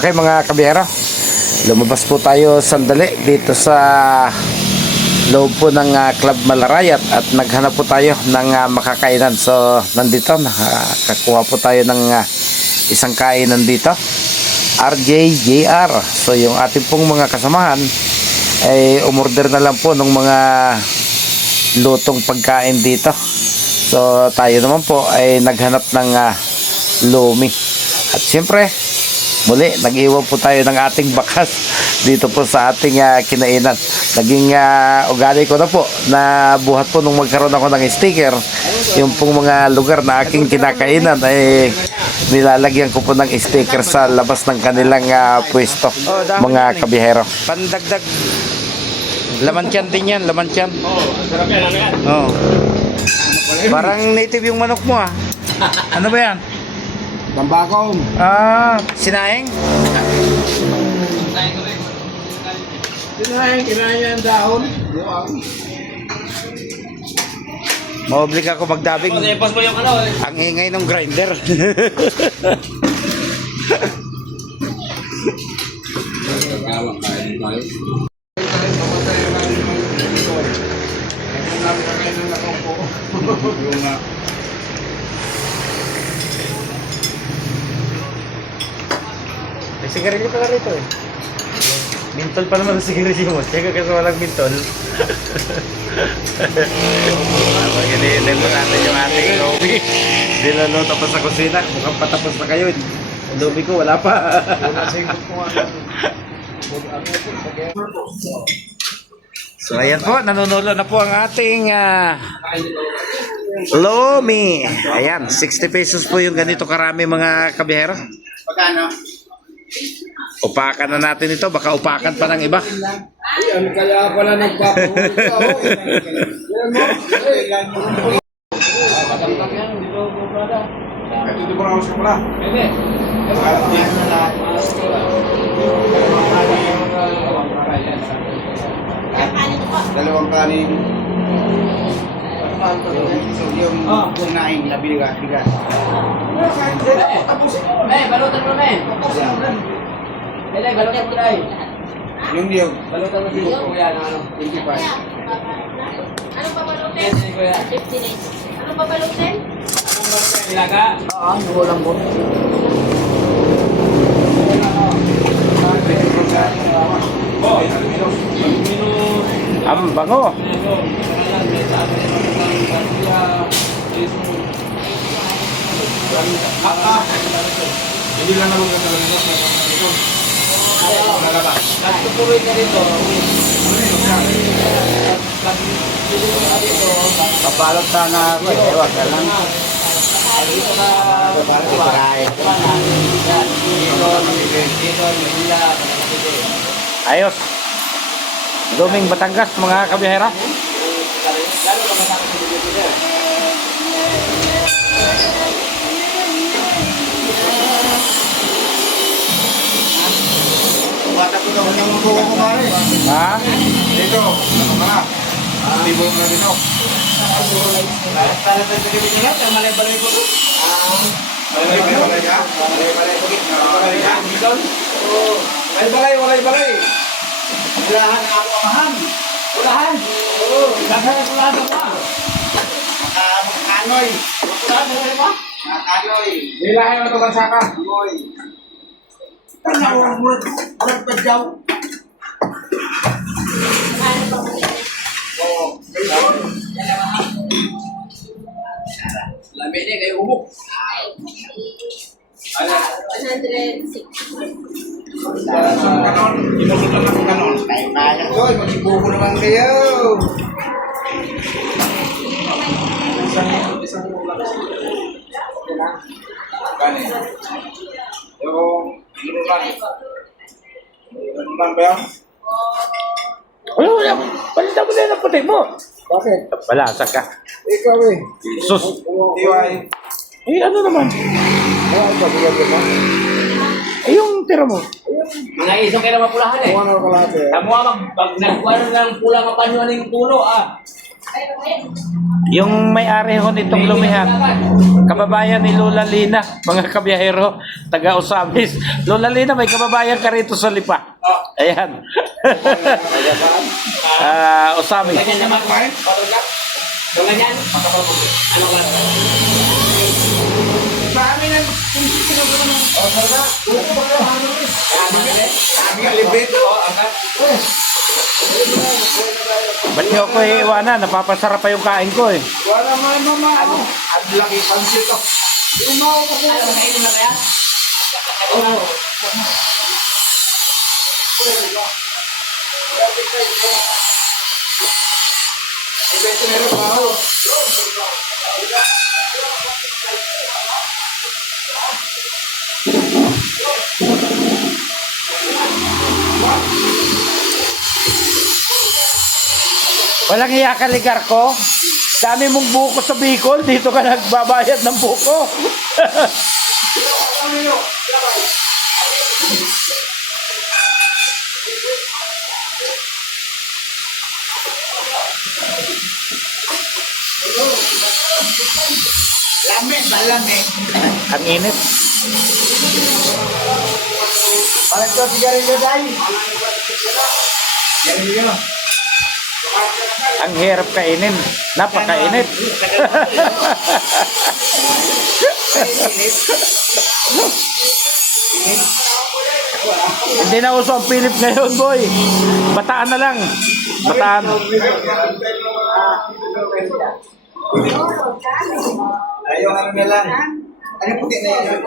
Okay mga kabiyero, lumabas po tayo sandali dito sa loob po ng Club Malarayat at naghanap po tayo ng makakainan. So nandito, nakakuha po tayo ng isang kainan dito, RJJR. So yung ating pong mga kasamahan ay umorder na lang po ng mga lutong pagkain dito. So tayo naman po ay naghanap ng lumi. At siyempre muli, nag-iwan po tayo ng ating bakas dito po sa ating kinainan. Naging ugali ko na po na buhat po nung magkaroon ako ng sticker. Yung pong mga lugar na aking kinakainan ay nilalagyan ko po ng sticker sa labas ng kanilang pwesto, mga kabihero. Pandagdag laman tiyan din yan, laman tiyan. Oh. Parang native yung manok mo Ano ba yan? Tambakong. Sinaing? Kinain ang dahon. Maoblig ako magdabing. Pas mo yung ano eh. Ang ingay ng grinder. May sigarilyo pala rito Mintol pa naman ang sigarilyo mo. Tsaka kasi walang mintol. Habang hinihintay mo natin yung ating lobby. Diluluto pa sa kusina. Mukhang patapos na kayo. Ang lobby ko wala pa. So ayan po, nanunulo na po ang ating lomi. Ayan, 60 pesos po yung ganito karami mga kabihero. Pagkano? Upakan na natin ito, baka upakan pa ng iba. Yan, kaya pala nagpapahuli ka. Yan mo. Ito di ba raw siya pala? Pwede. Dalawang kanin. Yung kunain, labigas. Balutan mo na balutan mo na Yung niyog. Balutan mo dito, kuya, ng ano? 25. Anong papalutin? 59. Anong papalutin? Nilaga? Oo, nulang ko. Ang bango. Hindi lang naman talaga ito. Nagtutuloy ka dito. Kapalot sana ako eh. Wag ka lang. Dito ka. Dito, Manila. Ayos. Luming Batangas mga kabihera. Bata ko daw yung buko ko nga rin. Ha? Dito, ano ka na? Libo na dito. Para sa gawin nila, malay-balay ko to. Balay ka? Balay ka? Balay. Ulahan na ako amahan. Ulahan! Oo! Gagawin ko lang ba? Kanoy. Ulahan mo rin ba? Kanoy. Nilahay mo ito mansaka. Kanoy. Tanawang murad tadyaw. Ano papalutin? Lamig niya kayo ubok. 106. Kanon. Inusutan ako kanon. Kaya Joy, magsibuko naman kayo. Isang ulang. Gani. Yung inulan. Inulan ba yan? Wala. Palita mo na yung puti mo. Bakit? Wala, saka. Ikaw eh. Sus. Diway. Ano naman? Ano ba bulag mo? Yung tira mo. Mga isong kayo na mapulahan eh. Ano ka lahat eh? Tamo pag nagkuhan ng pula mapanyo ng pulo Yung may-ari ho nitong lumihan, kababayan ni Lola Lina, mga kabiyahero, taga Osamis. Lola Lina, may kababayan ka rito sa Lipa. Ayan. Osamis. Ganyan naman ko. Kung ganyan, ano ba? Sa amin ang sinusunod ng... Sabi nga, libreto. Ba't niyo ako iiwanan? Napapasarap pa yung kain ko eh. Wala man mama. Ang laki pansit ko. Umaw ko. Ano, kainin na kaya? Ibento na rin pa ako. Walang hiya ka, ligar ko. Dami mong buko sa Bicol, dito ka nagbabayad ng buko. Lamig, malamig. Ang init. Parang ito, sigarilyo dahil. Sigarilyo. Ang hirap kainin. Napakainit. Hindi na uso ang Philip ngayon, boy. Bataan na lang. Bataan. Ayaw ano na lang. Ano puti na yan?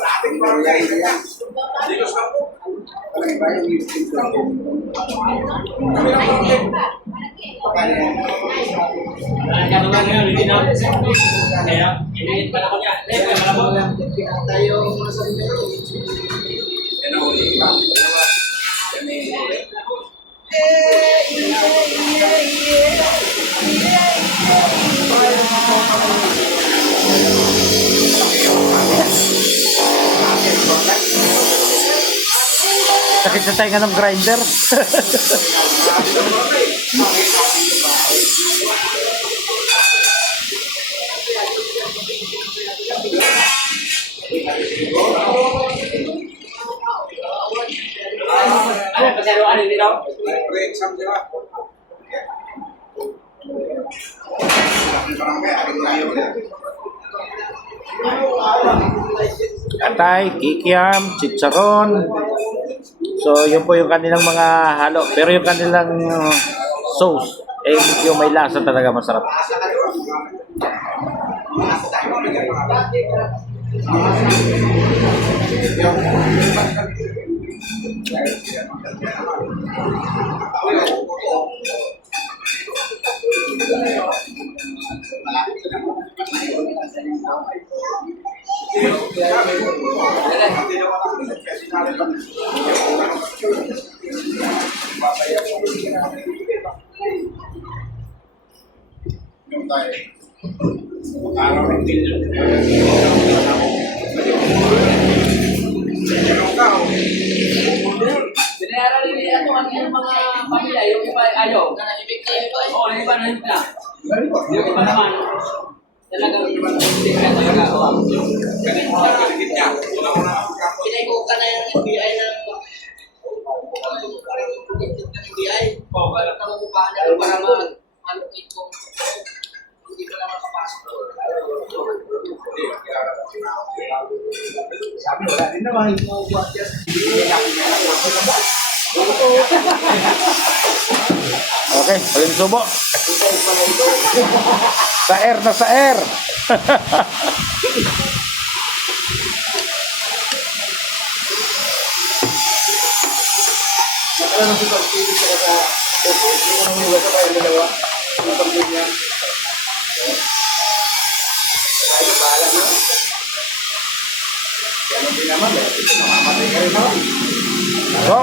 Ating parang yan. Kaya, iniit pa naman niya. Tayo Sakit sa tayo ng grinder. Ano, pasaruan hindi daw? Atay, kikiam, chicharon. So, yun po yung kanilang mga halo. Pero yung kanilang sauce, eh, yung may lasa talaga masarap. Binayaran nila ito ang mga pamilya, yung iba ayaw. Oo, yung iba na yun na. Yung iba naman, talagang hindi ka talaga. Pinay-go ka na yung FBI ng FBI. Oo, wala. Nangungupahan na para malukit ko. Hindi ko na makapasok. Sabi wala din naman yung mga buhat yan. Okay, paling subo. Sa air na sa air. Ano si Pag-ibig sa kata? Hindi ko nang iwas sa kayo dalawa. Yung pag-ibig niya. Ayaw bahala na. Kaya hindi naman. Namamatay ka rin naman. So,